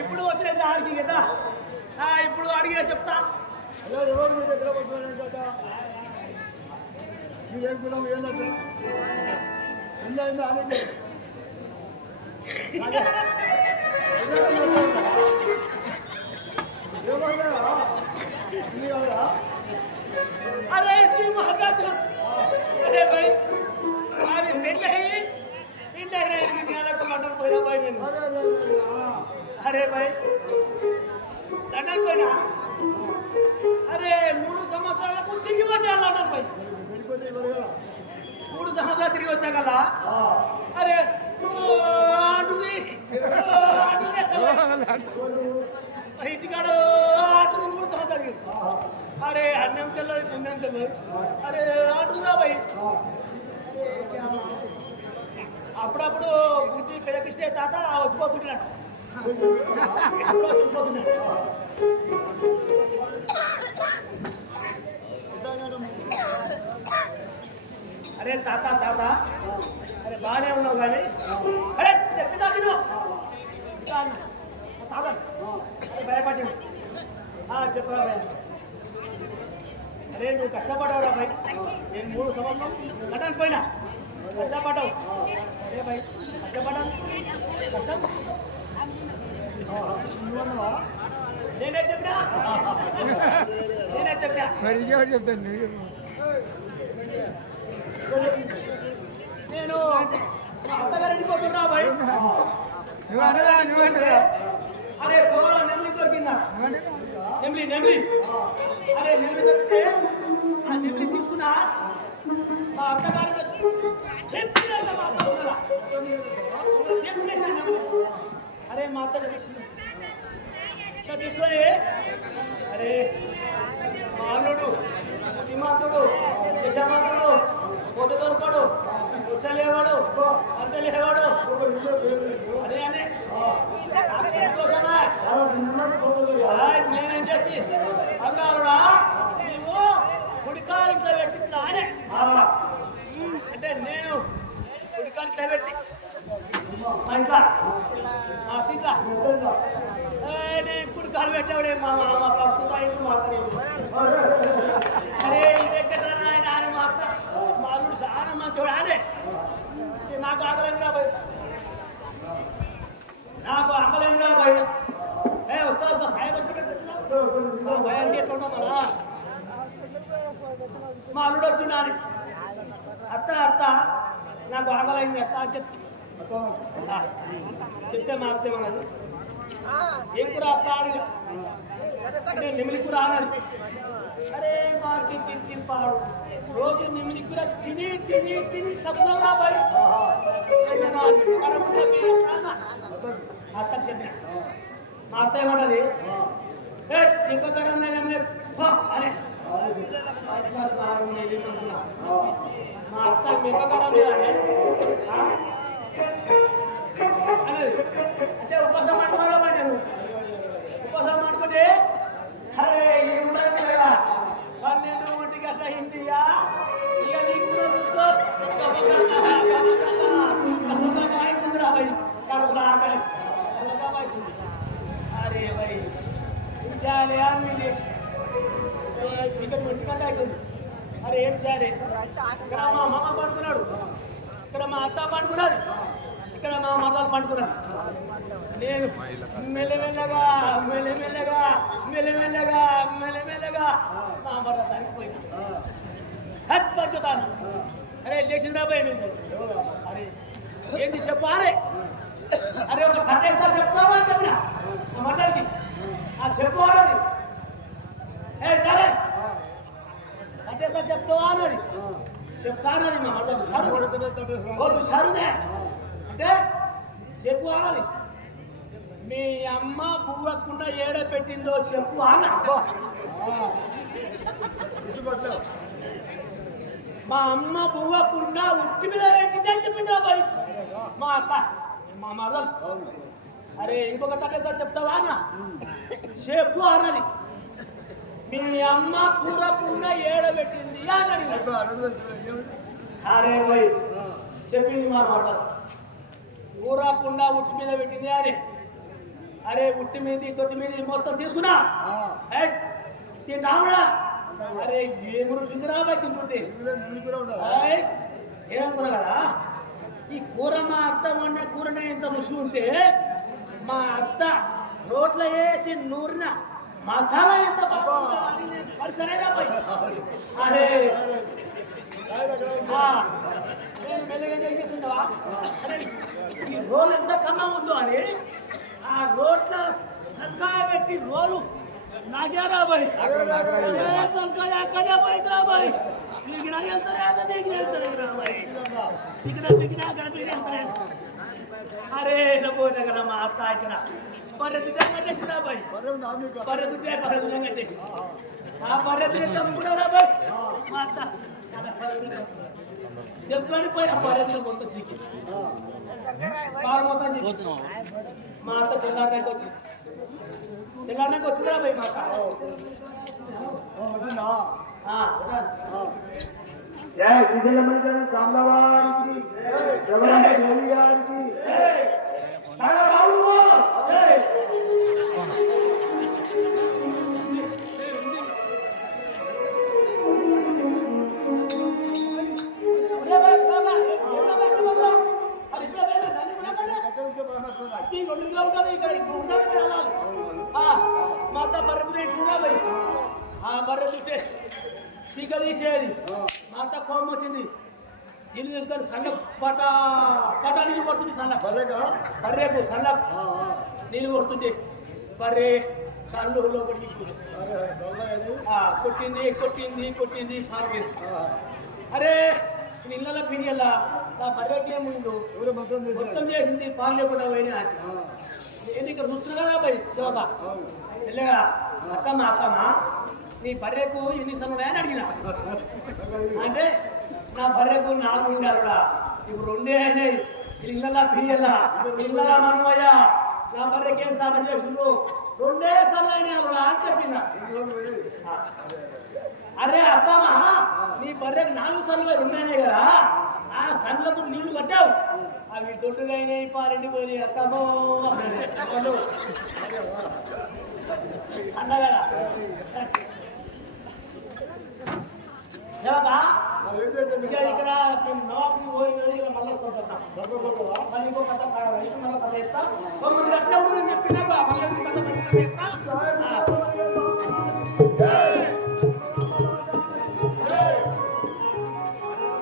ఇప్పుడు వచ్చేది ఆడికి కదా ఇప్పుడు అడిగే చెప్తా अरे इसकी महका अरे भाई अरे पेट है इन रहे हैं निकाला को लंदन कोई भाई ने अरे भाई लंदन कोई ना अरे मूడు సంవత్సరాలకు తిరిగి వచ్చా లండన్ भाई మూడు సంవత్సరాలు తిరిగి వచ్చా కదా అరే ఆడుది ఇంటికాడ ఆడుది మూడు సంవత్సరాలు अरे अन्नम चलो पुण्यम चलो अरे आटूदा भाई అప్పుడప్పుడు గుర్తి పెదకిష్టే తాత వచ్చిపోతున్నాడు అరే తాత తాత అరే బాగానే ఉన్నావు కానీ అరే చెప్పిదా తిను తాత భయపడి చెప్పరా భయ అరే నువ్వు కష్టపడవురా భాయ్ నేను 3 సంవత్సరాలు లండన్ పోయినా కష్టపడ్డావు అరే భాయ్ కష్టపడ్డాను కష్టం నేనే చెప్పా చెప్తాను నేను అత్తగారింటికి పోతున్నా భాయ్ అరే పొగలో నెమ్లి దొరికిందా నెమ్లి నెమ్లి అరే నెమ్లి దొరికితే ఆ నెమ్లి తీసుకున్నా మా అత్తగారికి చెప్పినాక మా అత్త ఉండాలా అరే మా అత్త తీసుకొని అరే మా అల్లుడు శ్రీమంతుడు యశమంతుడు పొద్దు దొరకడు పుస్తలేవాడు అంతలేవాడు అదే అదే సంతోషమా నేనేం చేసి అన్నారుడా నువ్వు కుడికాలు ఇట్లా పెట్టిట్లా అనే అంటే నేను కుడికాలు ఇట్లా పెట్టి మా ఇంట్లో మా తీసా నేను కుడికాలు పెట్టావుడే మా అరే ఇది ఎక్కడ ఆయన ఆయన మా అత్త మా అల్లుడు చాలా మంచోడు ఆనే నాకు ఆకలేదురా భయ నాకు ఆకలేదురా భయ వస్తా సాయం వచ్చిన భయానికి ఎట్లా ఉంటాం మళ్ళా మా అల్లుడు వచ్చినాడు అత్త అత్త నాకు ఆకలైంది అత్త అని చెప్తే మా అత్తే మనది ఏం కూర అత్త అడిగి నేను నిమిలి కూర అన్నది అరే మాకి తింపాడు రోజు నిమిలి కూర తిని తిని తిని తక్కువరా భయ అత్త చెప్పిన మా అత్త ఏమన్నది నింపకరం అనే మా అత్త నింపకరం అంటే ఉపవాసం ಮಾಡ್ಕೊಳ್ಳೋ నేను ఉపవాసం ಮಾಡ್ಕೊಂಡೆ అరే ఏముండా 12 గంటకి అట్లా హిందీయా ఇక నీకు చూసుకో చేయాలి అని లేచి చికెన్ ఇంటికంటే అవుతుంది. అరే ఏం చేయాలి? ఇక్కడ మా మామ పండుకున్నాడు, ఇక్కడ మా అత్త పండుకున్నాడు, ఇక్కడ మా మరదలు పండుకున్నాడు. నేను మెల్లమెల్లగా మెల్లమెల్లగా మెల్లమెల్లగా మెల్లమెల్లగా మా మరద తగ్గిపోయినా హత్ పంచుతాను. అరే లేచిందిరా పోయి అరే ఏంటి చెప్పారే? అరే ఒక కట్టేసారి చెప్తావా అని చెప్పిన నా మరదలకి. చెప్పుకోవాలని సరే కట్టేసారి చెప్తావా అన్నది. చెప్తానని మా మరదలు సరుదే అంటే చెప్పు అన్నది. మీ అమ్మ పువ్వకుండా ఏడ పెట్టిందో చెప్పు అన్న. మా అమ్మ పువ్వకుండా ఉట్టి మీద పెట్టిందే చెప్పింది బాయ్ మా అక్క మా మరదలు. అరే ఇంకొక తగ్గ చెప్తావా అన్న? చెప్పు అన్నది. మీ అమ్మ కూరకుండా ఏడబెట్టింది అని అరే పోయి చెప్పింది మా మరదలు. కూరకుండా ఉట్టి మీద పెట్టింది అని. అరే ఉట్టి మీద తొట్టి మీద మొత్తం తీసుకున్నా రాముడా. అరే ఏమురు సుందరాబాయ్ తింటుంటే ఏమనుకున్నా కదా ఈ కూర మా అత్త వండిన కూరనే ఇంత రుచి ఉంటే మా అత్త రోట్లో వేసి నూరిన మసాలా ఎంత పరిసరైనా పోయి. అరే నేను మెల్లగా చేసేసిందావా? అరే ఈ రోలు ఎంత కన్నా ఉందో అని ఆ రోడ్లో తలకాయ పెట్టి రోలు నాగ్యారా బాయ్ తలకాయ అక్కడే పోయింది రా బాయ్. పీకినా వెళ్తారా పీకిన వెళ్తారా బాయ్ పీకినా గడపి వెళ్తారు. అరే పోయినా కదా మా అత్త ఇక్కడ పర్రెత్తుగా కట్టేసిరా బాయ్. పర్రెత్తుగా కట్టేసి ఆ పర్రెత్తుగా తమ్ముకున్నారా బాయ్ మా అత్త చెప్పుకొని పోయి ఆ పర్రెత్తులు మొత్తం చీకి బాగా మొత్తం చీకి మా అత్త తెల్లారనాకి వచ్చిందిరా బాయ్ మా అత్త. మా అత్త బర్రె తుట్టేసిందిరా బాయ్. ఆ బర్రె తుట్టే చీక తీసేది. మా అత్త కోపం వచ్చింది. నీళ్ళు తీసుకొని సన్న పట నీళ్ళు కొడుతుంది. సన్న బర్రెకు సన్న నీళ్ళు కొడుతుంది. బర్రె కళ్ళు లోపలికి కొట్టింది కొట్టింది కొట్టింది పారిపోయింది. అరే ఇళ్ళలో పిరియల్లా నా బర్రెకి ఏముండు మొత్తం చేసింది. పాలు లేకుండా పోయినా ఇక్కడ చూస్తున్నా కదా పోయి శివగా వెళ్ళగా అత్తమ్మ అత్తమ్మ నీ బర్రెకు ఎన్ని సన్ను ఉన్నాయని అడిగిన. అంటే నా బర్రెకు 4 ఉండారుడా ఇప్పుడు 2 అయినాయి. ఇళ్ళలా పిరియల్లా ఇళ్ళలా మనమయ్యా నా బర్రెకి ఏం సాధన చేసిండ్రు 2 సన్ను అయినాయి అని చెప్పింద. అరే అత్తమ్మ నీ బర్రెకి 4 సన్నులు 2 అయినాయి కదా ఆ సన్నులకు నీళ్లు కట్టావు అవి దొడ్డుగా అయినాయి పారెండిపోయి అత్తమ్మో అన్నా కదా. ఇక్కడ నవాబు పోయి మళ్ళీ మళ్ళీ ఇంకో కథ